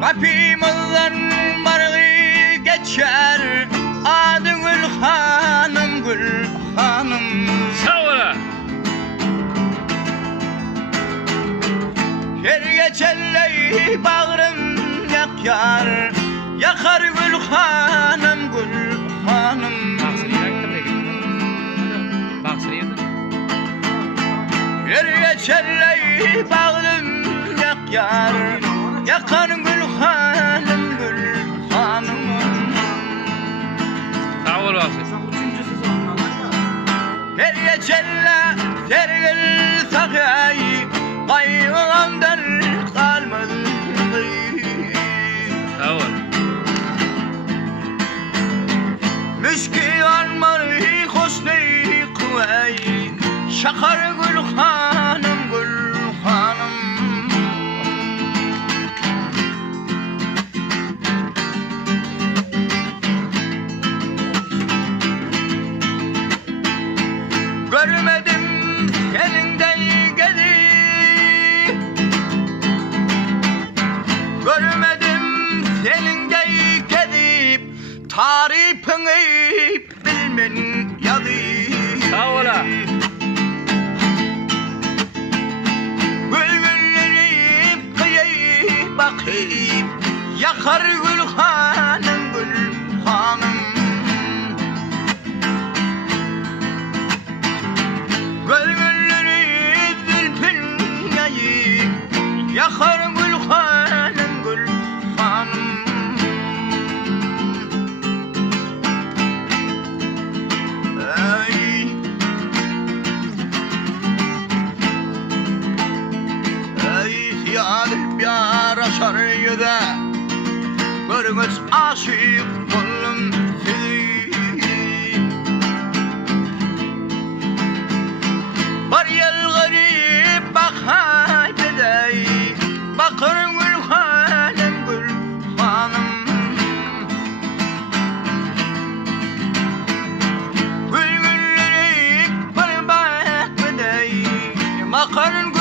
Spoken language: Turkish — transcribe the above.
Kapımızdan marğı geçer, adı Gül Hanım, Gül Hanım. Sağ ola. Her geçerley bağrım yakar, yakar Gül Hanım, Gül Hanım. Her geçerley bağrım yakar, yakar Gül Hanım, Gül Hanım. Sağ ol Basri. Her geçerle sergil sakay, kaygılandan kalmadı. Sağ ol. Müşki almarı hosni kuvay, şakar Gül Hanım, Gül Hanım. Görmedim elinden gelip, görmedim elinden gelip, tarifini bilmen yazıp. Sağ ola. Gülgünlenip kıyıp bakıp, yakar Gül Hanım, Gül Hanım. Gülgünlenip zülfün yayıp, yakar Gül Hanım, Gül Hanım. Ey, ey siyah bir aşar yüze, görmüş aşık oldum sizi. Var yıl garip bakay bedey, bakır Gül Hanım, Gül Hanım. Gülgünlenip bir bak bedey, bakır